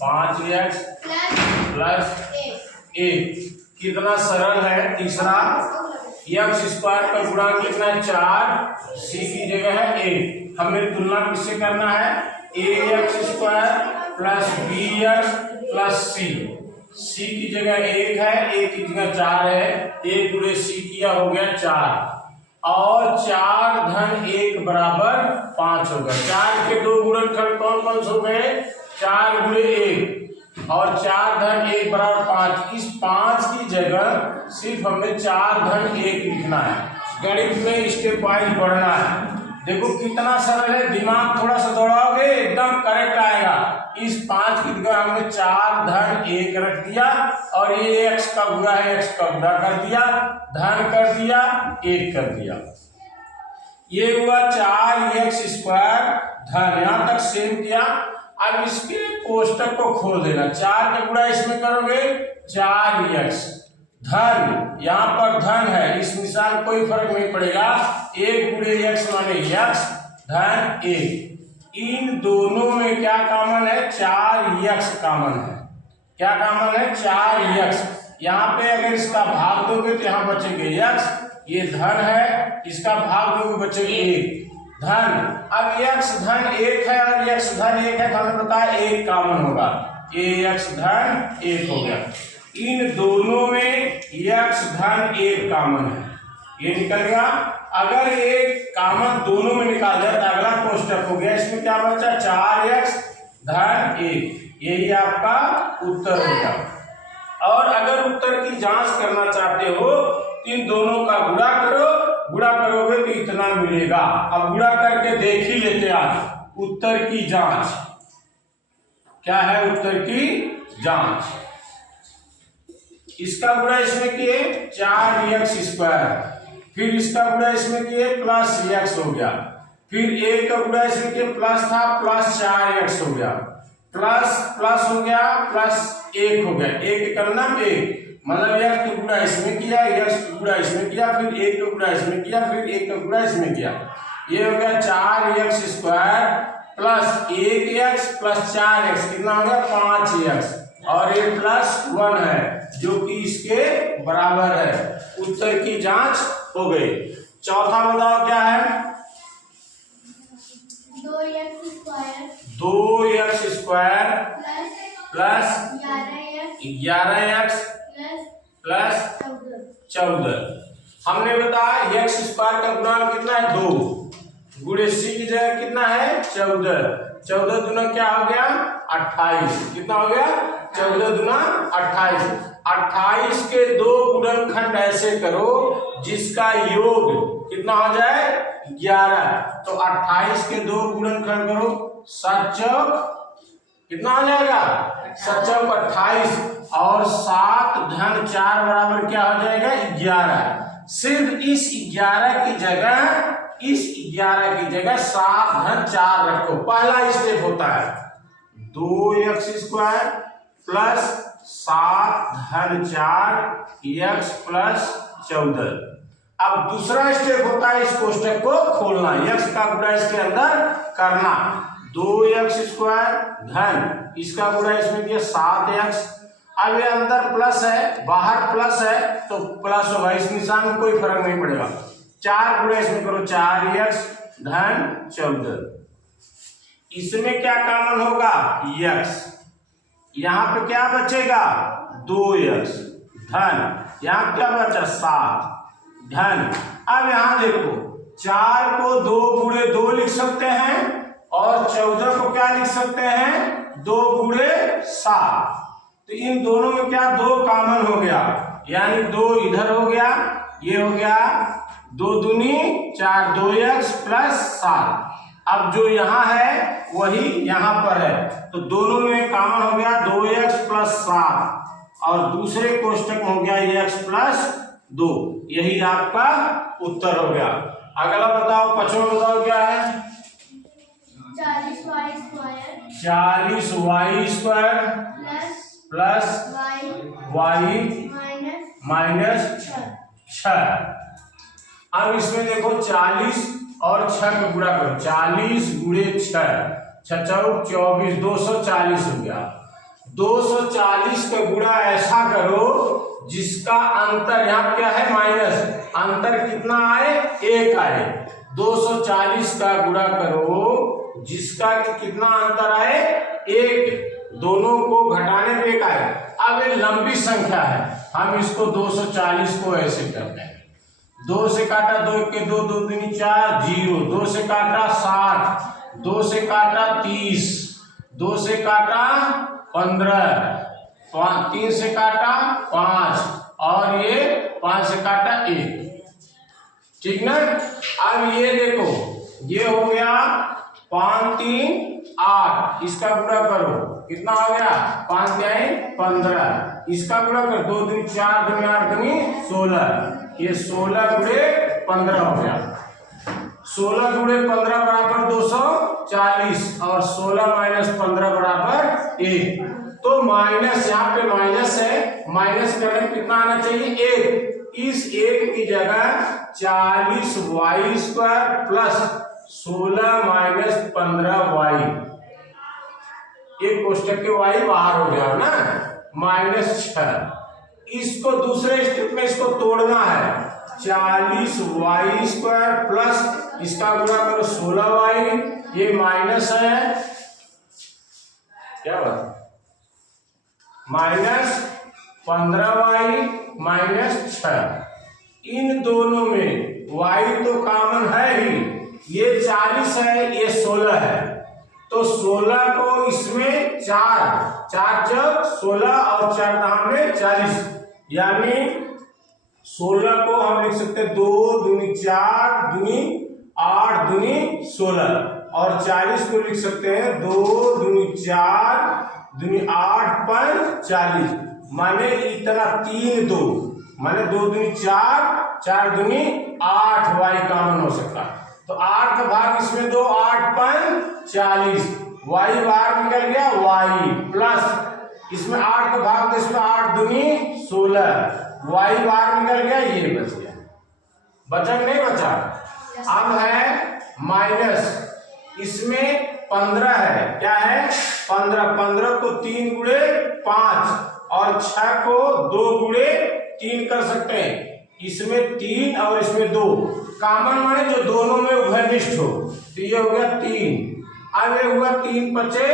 5x plus 1। कितना सरल है। तीसरा x स्क्वायर का गुणांक कितना है 4, c की जगह है 1। हमें तुलना किससे करना है, ax square plus bx plus c की जगह 1 है, a की जगह 4 है, 1 गुणे c किया हो गया 4 और 4 धन 1 बराबर 5 होगा। 4 के 2 गुणनखंड कौन कौन से हो गए, 4 गुणे 1 और 4 धन 1 बराबर 5। इस 5 की जगह सिर्फ हमें 4 धन 1 लिखना है। गणित में स्टेप वाइज बढ़ना है। देखो कितना सरल है, दिमाग थोड़ा सा दौड़ाओगे एकदम करेक्ट आएगा। इस 5 की जगह हमने 4 धन 1 रख दिया और ये x का गुणा है, x का गुणा कर दिया, धन कर दिया, 1 कर दिया। ये हुआ 4x स्क्वायर धन, यहां तक सेम किया। अब इसके कोष्टक को खोल देना। 4 का गुणा इसमें करोगे 4x धन, यहाँ पर धन है, इस निशान कोई फर्क नहीं पड़ेगा। 1 गुणे x माने x धन 1। इन दोनों में क्या कॉमन है, 4x कॉमन है। क्या कॉमन है, 4x। यहाँ पे अगर इसका भाग दोगे तो यहाँ बचेंगे x, ये धन है, इसका भाग दोगे बचेंगे 1 धन। अब x धन 1 है और x धन 1 है तो हमें पता है 1 कॉमन होगा, x धन 1 हो गया। इन दोनों में x धन 1 कॉमन है, ये निकल गया। अगर एक कॉमन दोनों में निकाल जाए तो अगला कोष्टक हो गया। इसमें क्या बचा, 4x धन 1। यही आपका उत्तर हो गया। और अगर उत्तर की जांच करना चाहते हो तो इन दोनों का गुणा करो, गुणा करोगे तो इतना मिलेगा। अब गुणा करके देख ही लेते हैं आज उत्तर की जांच क्या है। उत्तर की जांच, इसका गुणा इसमें किए 4x स्क्वायर, फिर इसका गुणा इसमें किए प्लस x हो गया, फिर 1 का गुणा इसमें किए प्लस था प्लस 4x हो गया, प्लस प्लस हो गया प्लस 1 हो गया, 1 करना 1 मतलब x का गुणा इसमें किया, x का गुणा इसमें किया, फिर 1 का गुणा इसमें किया, फिर 1 का गुणा इसमें किया। ये हो गया 4x square plus 1x plus 4x, कितना हो गया 5x और ये प्लस 1 है जो कि इसके बराबर है। उत्तर की जांच हो गई। चौथा बताओ क्या है, 2x square plus 11x plus 14। हमने बताया x स्क्वायर का गुणांक कितना है 2, गुणे c की जगह कितना है 14। 14 दूना क्या हो गया 28। कितना हो गया 14 दूना 28। 28 के 2 गुणनखंड ऐसे करो जिसका योग कितना हो जाए 11। तो 28 के 2 गुणनखंड करो, 7 चौक कितना हो जाएगा 7 चौक 28 और 7 धन 4 बराबर क्या हो जाएगा 11। सिर्फ इस 11 की जगह 7 धन 4 रखो। पहला स्टेप होता है 2x स्क्वायर प्लस 7 धन 4x प्लस 14। अब दूसरा स्टेप होता है इस कोष्टक को खोलना, x का गुणा इसके अंदर करना। 2x स्क्वायर धन इसका गुणा इसमें किया 7x। अब ये अंदर प्लस है बाहर प्लस है तो प्लस होगा, इस निशान में कोई फर्क नहीं पड़ेगा। 4 गुणा इसमें करो 4x धन 14। इसमें क्या कॉमन होगा x, यहां पे क्या बचेगा 2x धन, यहां क्या बचा 7 धन। अब यहां देखो 4 को 2 गुणे 2 लिख सकते हैं और 14 को क्या लिख सकते हैं 2 गुणे 7। तो इन दोनों में क्या 2 कॉमन हो गया, यानी 2 इधर हो गया, ये हो गया 2 दूनी 4, 2x प्लस 7। अब जो यहाँ है वही यहाँ पर है तो दोनों में कॉमन हो गया 2x प्लस 7 और दूसरे कोष्टक में हो गया x प्लस 2। यही आपका उत्तर हो गया। अगला बताओ, पांचवा बताओ क्या है 40y square plus y minus 6। अब इसमें देखो 40 और 6 का गुणा करो, 40 गुणे 6, 6 चौक 24, 240 हो गया। 240 का गुणा ऐसा करो जिसका अंतर यहाँ क्या है माइनस, अंतर कितना आए 1 आए। 240 का गुणा करो जिसका कितना अंतर आए 1, दोनों को घटाने पे 1 आए। अब ये लंबी संख्या है, हम इसको 240 को ऐसे करते हैं। 2 से काटा 2 के 2, 2 दूनी 4, 0। 2 से काटा 60, 2 से काटा 30, 2 से काटा 15, 3 से काटा 5 और ये 5 से काटा 1, ठीक ना। अब ये देखो ये हो गया 5 3 8, इसका गुणा करो कितना हो गया 5 3 15, इसका गुणा कर 2 दूनी 4, 2 8 दूनी 16, ये 16 गुणे 15 हो गया। 16 गुणे 15 बराबर 240 और 16 माइनस 15 बराबर 1। तो माइनस यहाँ पे माइनस है, माइनस करने कितना आना चाहिए 1। इस 1 की जगह 40y² प्लस 16 माइनस 15y, एक कोष्टक के y बाहर हो गया ना, -6। इसको दूसरे स्टेप में इसको तोड़ना है, 40y² प्लस इसका गुणा करो 16y, ये माइनस है क्या बात -15y -6। इन दोनों में y तो कॉमन है ही, ये 40 है ये 16 है, तो 16 को इसमें 4 चौक 16 और 4 धाम में 40, यानी 16 को हम लिख सकते हैं 2 दूनी 4 दूनी 8 दूनी 16 और 40 को लिख सकते हैं 2 दूनी 4 दूनी 8 पर 40, माने इतना 3 2 माने 2 दूनी 4 4 दूनी 8 y कॉमन हो सकता है। तो 8 का भाग इसमें 2 8 पर 40, y बाहर निकल गया y प्लस इसमें 8 का भाग इसमें 8 दूनी 16, y बाहर निकल गया, ये बच गया। बचा कि नहीं बचा? अब है माइनस, इसमें 15 है, क्या है 15, 15 को 3 गुणे 5 और 6 को 2 गुणे 3 कर सकते हैं। इसमें 3 और इसमें 2 कॉमन माने जो दोनों में उभयनिष्ठ हो, तो ये हो गया 3। अब ये हुआ 3 बचे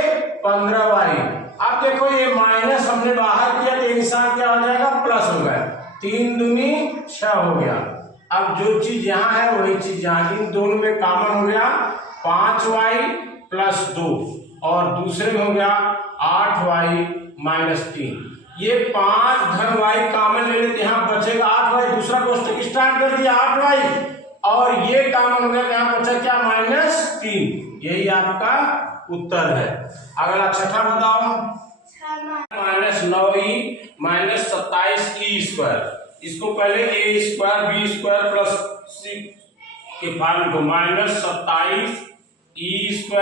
15y। अब देखो ये माइनस हमने बाहर किया तो निशान क्या हो जाएगा प्लस हो गया, 3 दूनी 6 हो गया। अब जो चीज यहाँ है वही चीज यहाँ, इन दोनों में कॉमन हो गया 5y प्लस 2 और दूसरे में हो गया 8y माइनस 3। ये 5 धन y कॉमन ले लेते, यहाँ बचेगा 8y, दूसरा कोष्टक स्टार्ट कर दिया 8y और ये कॉमन हो गया, यहाँ बचा क्या -3। यही आपका उत्तर है। अगला छठा बताओ, -9e -27e², इसको पहले a² b² प्लस c के फॉर्म को -27e²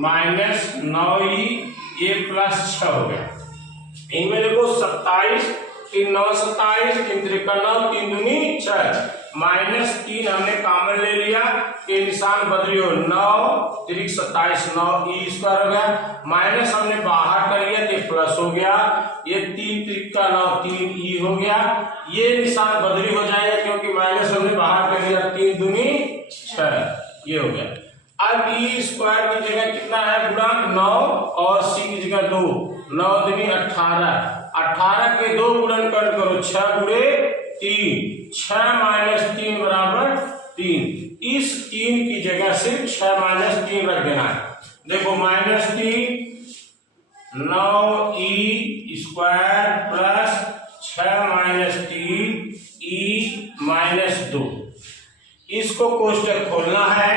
-9e a प्लस 6 हो गया। इनमें देखो 27 3 9 27 3 3 9 3 दूनी 6 -3 हमने कॉमन ले लिया, ये निशान बदली हो 9 3 27 9e² हो गया, माइनस हमने बाहर कर लिया तो प्लस हो गया, ये 3 3 9 3e हो गया, ये निशान बदली हो जाएगा क्योंकि माइनस हमने बाहर कर लिया, 3 दूनी 6 ये हो गया। अब e² की जगह कितना है गुणांक 9 और c की जगह 2, 9 दूनी 18, 18 के 2 गुणन करो 6 गुणे 3, 6 माइनस 3 बराबर 3। इस 3 की जगह सिर्फ 6 माइनस 3 रख देना है। देखो -3 9e² plus 6 minus 3 e minus 2, इसको कोष्टक खोलना है,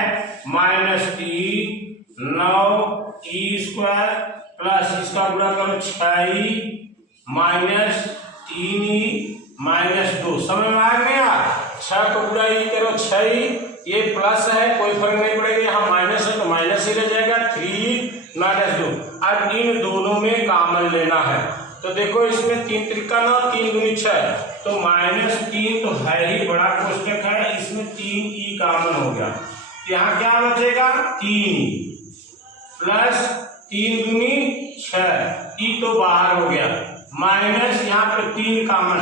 -3 9e² प्लस इसका गुणा करो 6e माइनस 3e माइनस 2, समझ में आ गया? 6 को गुणा ई करो 6e, ये प्लस है कोई फर्क नहीं पड़ेगा, यहाँ माइनस है तो माइनस ही रह जाएगा, 3 माइनस 2। अब इन दोनों में कॉमन लेना है, तो देखो इसमें 3 3 9 3 दूनी 6, तो -3 तो है ही बड़ा कोष्टक है, इसमें 3e कॉमन हो गया, यहाँ क्या बचेगा 3e प्लस 3 दूनी 6, ई तो बाहर हो गया, माइनस यहाँ पे 3 कॉमन,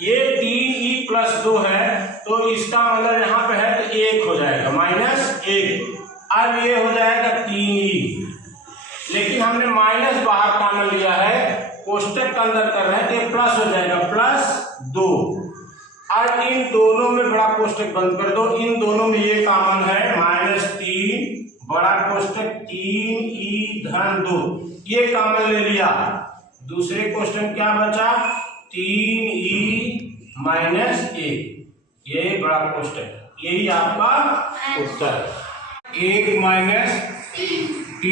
ये 3e+2 है तो इसका मतलब यहाँ पे है तो 1 हो जाएगा, -1। अब ये हो जाएगा 3e, लेकिन हमने माइनस बाहर कॉमन लिया है, कोष्टक के अंदर कर रहे हैं तो ये प्लस हो जाएगा, +2। अब इन दोनों में बड़ा कोष्टक बंद कर दो, इन दोनों में ये कॉमन है, -3 बड़ा कोष्टक 3e-2, ये कॉमन ले लिया। दूसरे क्वेश्चन क्या बचा, 3e -1, ये बड़ा कोष्टक, यही आपका उत्तर। 1 माइनस t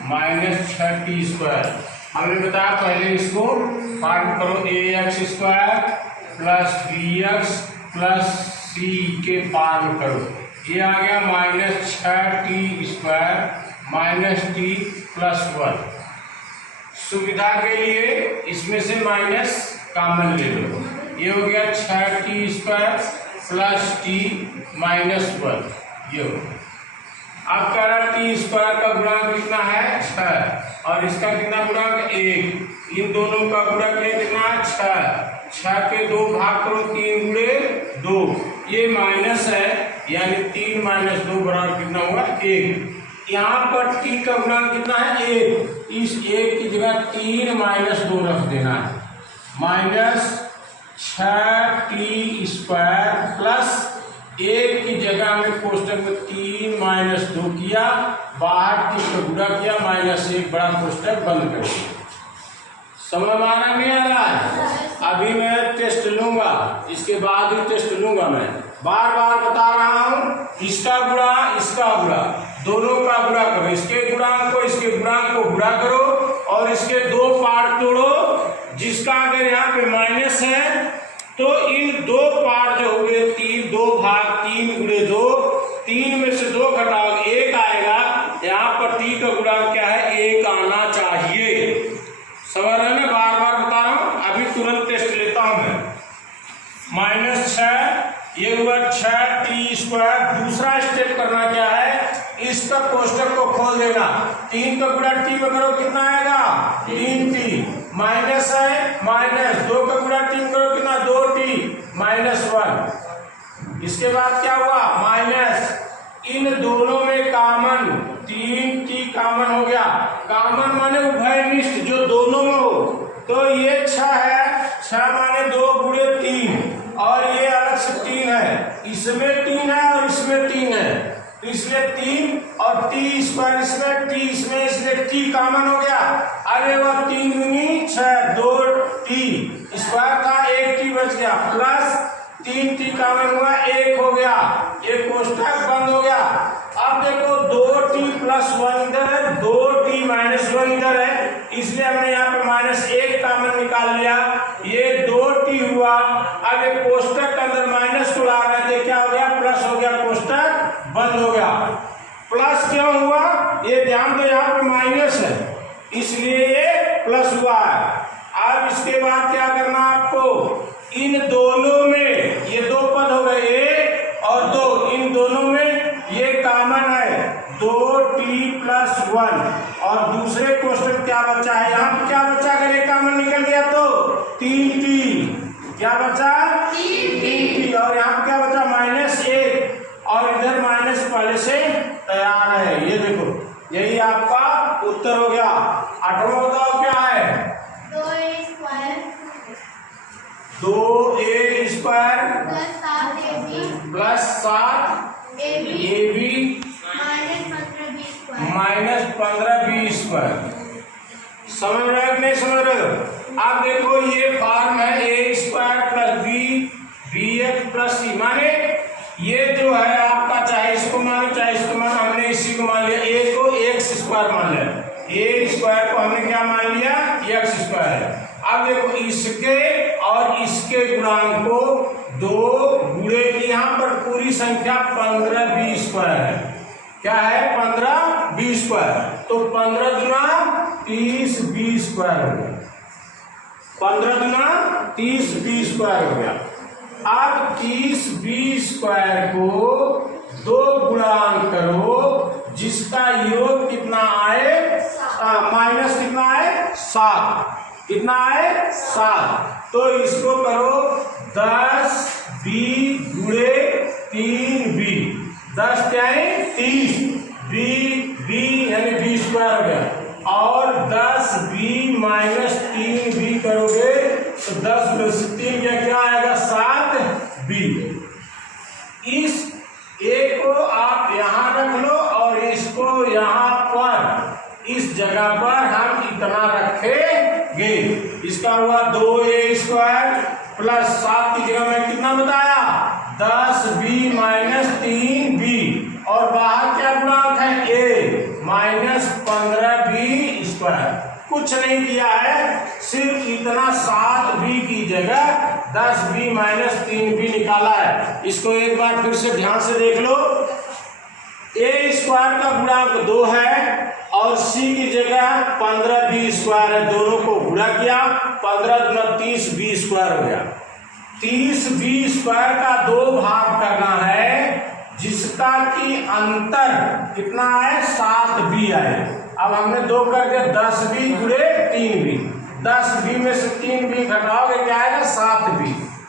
-30² हमने बताया पहले इसको पार्ट करो, ax² plus bx plus c के पार्ट करो, ये आ गया -6t² -t+1। सुविधा के लिए इसमें से माइनस कॉमन ले लो, ये हो गया 6t² प्लस t -1, ये हो। अब कह रहा t² का गुणांक कितना है, 6, और इसका कितना गुणांक 1, इन दोनों का गुणक कितना है, 6 के 2 भाग करो, 3 × 2, ये माइनस है, यानी 3 - 2 बराबर कितना होगा, 1। यहाँ पर t का गुणांक कितना है, 1, इस 1 की जगह 3 - 2 रख देना है, -6t² प्लस 1 की जगह में कोष्टक में 3 - 2 किया, बाहर t का गुणा किया, -1 बड़ा कोष्टक बंद कर दिया। समझ में आ रहा नहीं आ रहा है? अभी मैं टेस्ट लूंगा, इसके बाद ही टेस्ट लूंगा, मैं बार बार बता रहा हूँ, इसका गुणा इसका गुणा, दोनों का गुणा करो, इसके गुणांक को इसके गुणांक को गुणा करो और इसके 2 पार्ट तोड़ो, जिसका अगर यहाँ पे माइनस है तो इन 2 पार्ट जो होंगे 2 भाग 3 × 2, 3 में से 2 घटाओ 1 आएगा, यहाँ पर t का गुणांक क्या है, 1 आना चाहिए। समझ रहे हैं? बार बार बता रहा हूँ, अभी तुरंत टेस्ट लेता हूँ मैं। -6 ये हुआ 6t²। दूसरा स्टेप करना क्या है, इसका कोष्टक को खोल देना, 3 का गुणा t में करो, कितना आएगा, 3t, माइनस है माइनस, 2 का गुणा t में करो, कितना, 2t -1। इसके बाद क्या हुआ, माइनस, इन दोनों में कॉमन 3t कॉमन हो गया, कॉमन माने उभयनिष्ठ, जो दोनों में हो, तो ये 6 है, 6 माने 2 × 3, और ये अलग से 3 है, इसमें 3 है और इसमें 3 है, तो इसलिए 3 और t² इसमें, t इसमें, इसलिए t कॉमन हो गया। अरे वह 3 × 6 2t² था, 1t बच गया, प्लस 3t कॉमन हुआ, 1 हो गया, ये कोष्टक बंद हो गया। अब देखो 2t+1 इधर है, 2t -1 इधर है, इसलिए हमने यहाँ पे -1 कॉमन निकाल लिया, ये 2t हुआ। अब ये कोष्टक के अंदर माइनस को ला रहे थे, क्या हो गया, प्लस हो गया, कोष्टक बंद हो गया। प्लस क्यों हुआ, ये ध्यान दो, यहाँ पे माइनस है इसलिए ये प्लस हुआ है। अब इसके बाद क्या करना आपको, इन दोनों में ये 2 पद हो गए, 1 और 2, इन दोनों में ये कॉमन है, 2t+1, और दूसरे क्वेश्चन क्या बचा है, यहाँ पे क्या बचा, अगर ये कॉमन निकल गया तो 3t, क्या बचा, 3t, और यहाँ पे क्या बचा, -1, और इधर माइनस पहले से तैयार है, ये देखो, यही आपका उत्तर हो गया। 8वां बताओ क्या है, 2a² प्लस 7ab -15b²। समझ रहे हो नहीं समझ रहे हो? आप देखो ये फॉर्म है a² plus bx plus c, माने ये जो है आपका, चाहे इसको मानो चाहे इसको मानो, हमने इसी को मान लिया, a को x² मान लिया, a² को हमने क्या मान लिया, x² है। अब देखो इसके और इसके गुणांक को 2 गुणे, यहाँ पर पूरी संख्या 15b² है, क्या है, 15b², तो 15 × 30b² हो गया, 15 × 30b² हो गया। अब 30b² को 2 गुणांक करो, जिसका योग कितना आए, माइनस कितना है 7, कितना है 7। तो इसको करो 10b गुणे 3b, 10 क्या है 30, b यानी b स्क्वायर हो गया, और 10b माइनस 3b करोगे तो 10 में से 3 क्या आएगा 7b। इस एक को आप यहाँ रख लो और इसको यहाँ पर इस जगह पर हम इतना रखेंगे। इसका हुआ 2a स्क्वायर प्लस 7 की जगह में कितना बताया 10b माइनस 3b, और बाहर क्या गुणांक है a माइनस 15b स्क्वायर। कुछ नहीं किया है, सिर्फ इतना 7b की जगह 10b माइनस 3b निकाला है। इसको एक बार फिर से ध्यान से देख लो। a स्क्वायर का गुणांक 2 है और c की जगह 15b स्क्वायर है, दोनों को गुणा किया 15 गुना 30b स्क्वायर हो गया। 30b स्क्वायर का 2 भाग करना है जिसका की अंतर कितना है 7b आए। अब हमने 2 कर दिया 10b गुणे 3b, 10b में से 3b घटाओगे क्या आएगा 7b।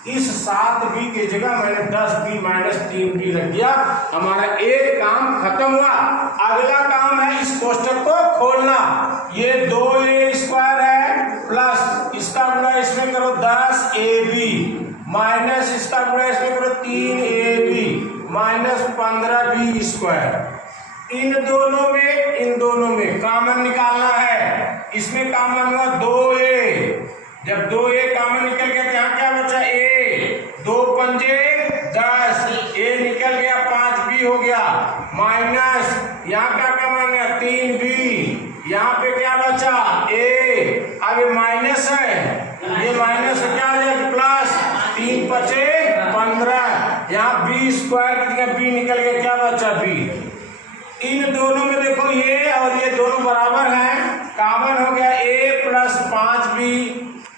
इस 7b की जगह मैंने 10b माइनस 3b रख दिया। हमारा एक काम खत्म हुआ। अगला काम है इस कोष्टक को खोलना। ये 2a स्क्वायर है प्लस इसका गुणा इसमें करो 10ab माइनस इसका गुणा इसमें करो 3ab माइनस 15b स्क्वायर। इन दोनों में कॉमन निकालना है। इसमें कॉमन हुआ 2a, जब 2a कॉमन निकल गया तो यहाँ क्या बचा a, 2 पंजे 10, a निकल गया 5b हो गया, माइनस यहाँ क्या कॉमन है 3b, यहाँ पे क्या बचा a, अब ये माइनस है, ये माइनस क्या हो जाएगा प्लस 3 बचे 15, यहाँ b स्क्वायर की जगह b निकल गया क्या बचा b। इन दोनों में देखो ये और ये दोनों बराबर हैं, कॉमन हो गया a प्लस 5b,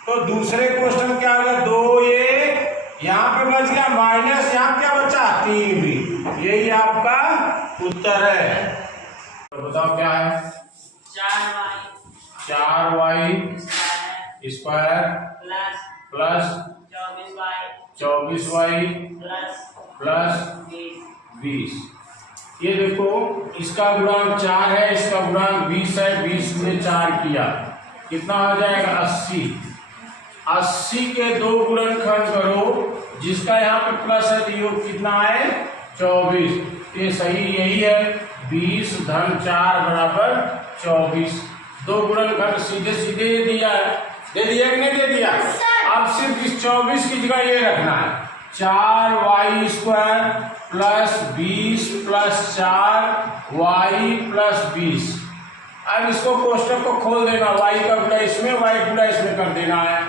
तो दूसरे क्वेश्चन क्या हो गया 2a, यहाँ पे बच गया माइनस यहाँ क्या बचा 3b। यही आपका उत्तर है। तो बताओ क्या है 4y square plus 24y plus 20। ये देखो इसका गुणांक 4 है, इसका गुणांक 20 है, 20 में 4 किया कितना हो जाएगा 80। 80 के 2 गुणनखंड करो, जिसका यहाँ पे प्लस है तो योग कितना है 24। ये सही यही है 20 धन 4 बराबर 24। 2 गुणनखंड सीधे सीधे दिया है, दे दिया कि नहीं दे दिया। अब सिर्फ इस 24 की जगह ये रखना है 4y square plus 20 plus 4y plus 20। अब इसको कोष्टक को खोल देना, y का गुणा इसमें y गुणा इसमें कर देना है।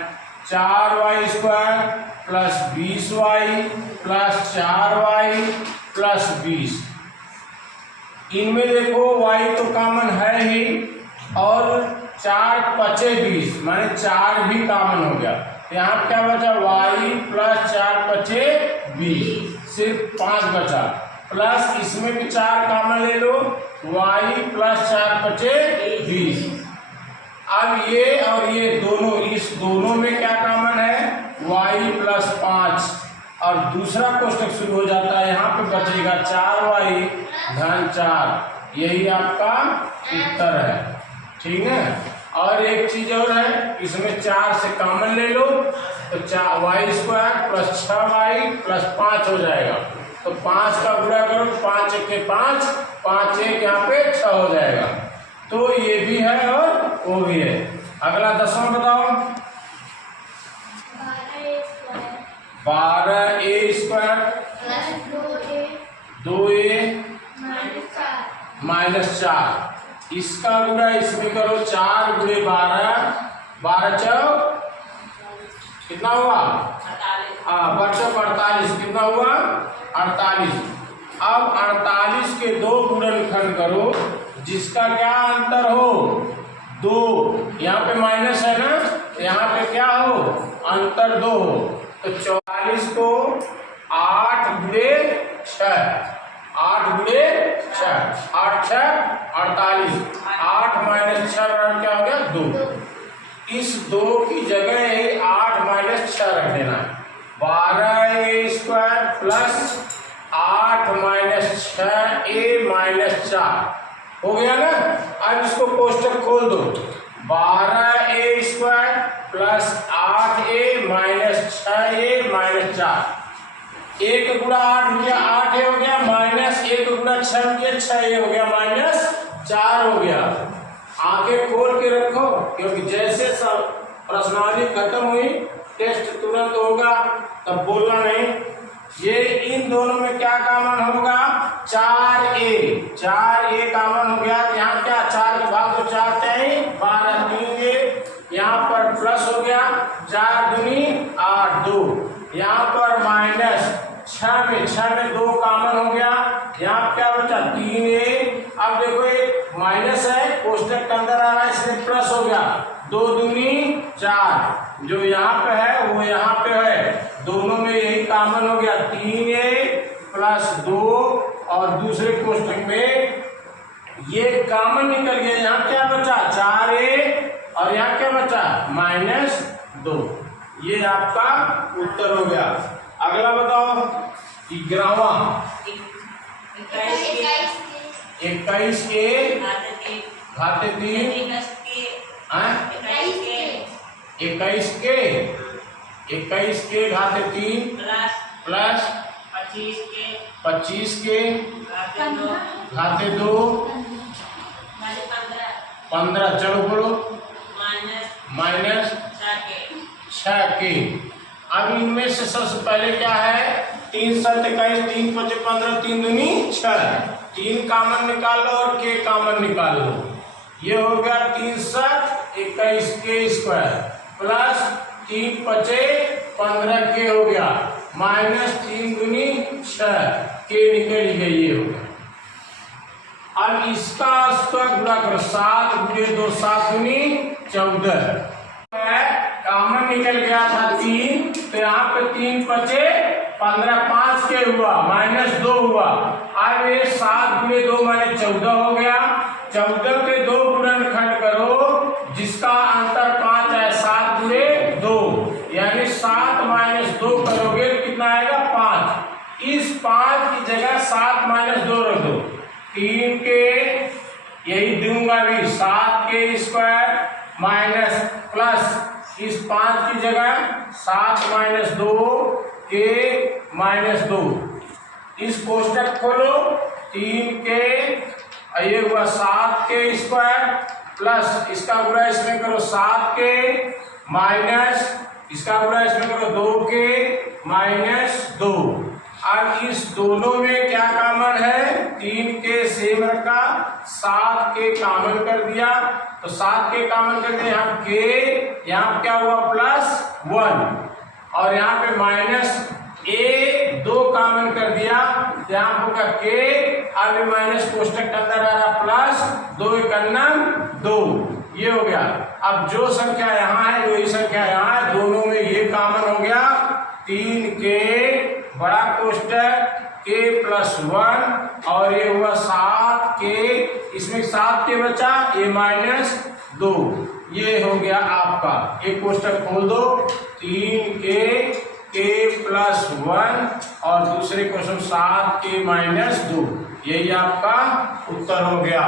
4y square plus 20y plus 4y plus 20। इनमें देखो y तो कॉमन है ही और 4 पचे 20 माने 4 भी कॉमन हो गया। यहाँ क्या बचा y प्लस 4 पचे 20, सिर्फ 5 बचा, प्लस इसमें भी 4 कॉमन ले लो y प्लस 4 पचे 20। अब ये और ये दोनों, इस दोनों में क्या कॉमन है y प्लस 5, और दूसरा कोष्टक शुरू हो जाता है। यहाँ पे बचेगा 4y धन 4। यही आपका उत्तर है, ठीक है। और एक चीज और है, इसमें 4 से कॉमन ले लो तो y square plus 6y plus 5 हो जाएगा। तो 5 का गुणा करो, 5 1 के 5, 5 1 यहाँ पे 6 हो जाएगा। तो ये भी है और वो भी है। अगला 10वां बताओ 12a स्क्वायर 2a माइनस 4, इसका गुणा इसमें करो 4 गुणे 12, 12 चौक कितना हुआ 48, कितना हुआ 48। अब 48 के 2 गुणनखंड करो, जिसका क्या अंतर हो 2, यहाँ पे माइनस है ना, यहाँ पे क्या हो अंतर 2 हो। तो 44 को 8 गुणे 6, 8 गुणे 6, 8 6 48, 8 माइनस 6 बराबर क्या हो गया 2। इस 2 की जगह 8 माइनस 6 रख देना है। 12a² plus 8 minus 6a minus 4 हो गया ना। अब इसको कोष्टक खोल दो। 12a² plus 8a minus 6a minus 4। 1 गुणा 8 हो गया 8a हो गया, माइनस 1 गुणा 6 हो गया 6a हो गया, माइनस 4 हो गया। आंखें खोल के रखो, क्योंकि जैसे सब प्रश्नावली खत्म हुई टेस्ट तुरंत होगा, तब बोलना नहीं। ये इन दोनों में क्या कॉमन होगा 4a कॉमन हो गया। यहाँ क्या 4 के भाग तो 4 12 3a, यहाँ पर प्लस हो गया 4 दूनी 8 2, यहाँ पर माइनस 6 में 2 कॉमन हो गया। यहाँ क्या बचा 3a। अब देखो एक माइनस है कोष्टक के अंदर आ रहा है इसलिए प्लस हो गया 2 दूनी 4, जो यहाँ पे है वो यहाँ पे है, दोनों में यही कॉमन हो गया 3a प्लस 2, और दूसरे कोष्टक में ये कॉमन निकल गया। यहाँ क्या बचा 4a और यहाँ क्या बचा माइनस 2। ये आपका उत्तर हो गया। अगला बताओ 11वां 21a घाते 3 21 घाते 3 प्लस 25 के घाते 2 15। चलो बोलो माइनस 6 के। अब इनमें से सबसे पहले क्या है 3 7 21 3 5 15 3 दूनी 6, 3 कॉमन निकाल लो और के कॉमन निकाल लो। ये हो गया 3 7 21 के स्क्वायर प्लस 3 5 15 के हो गया, माइनस 3 दूनी 6 के निकल गई। ये हो गया। अब इसका गुणा करो 7 गुणे 2 7 दूनी 14। कॉमन निकल गया था 3, तो यहाँ पे 3 5 15 5 के हुआ माइनस 2 हुआ। अब ये 7 गुणे 2 माने 14 हो गया। 14 के 2 गुणनखंड करो जिसका अंतर 5 है, 7 गुणे 2 यानी 7 माइनस 2 करोगे कितना आएगा 5। इस 5 की जगह 7 माइनस 2 रख दो। 3 के यही दूंगा भी 7 के स्क्वायर माइनस प्लस इस 5 की जगह 7 माइनस 2 के माइनस 2। इस कोष्टक खोलो 3 के ये हुआ 7 के स्क्वायर प्लस इसका गुणा इसमें करो 7 के माइनस इसका गुणा इसमें करो 2 के माइनस 2। अब इस दोनों में क्या कॉमन है 3 के सेम रखा, 7 के कॉमन कर दिया, तो 7 के कॉमन करके यहाँ के यहाँ क्या हुआ प्लस 1 और यहाँ पे माइनस a 2 कॉमन कर दिया, यहाँ होगा के। अब माइनस कोष्टक के अंदर आ रहा प्लस 2 × 2 ये हो गया। अब जो संख्या यहाँ है वही संख्या यहाँ है, दोनों में ये कॉमन हो गया 3 के बड़ा कोष्टक के प्लस 1 और ये हुआ 7 के, इसमें 7 के बचा ये माइनस 2। ये हो गया आपका। एक कोष्टक खोल दो 3 के प्लस 1 और दूसरे क्वेश्चन 7 के माइनस 2। यही आपका उत्तर हो गया।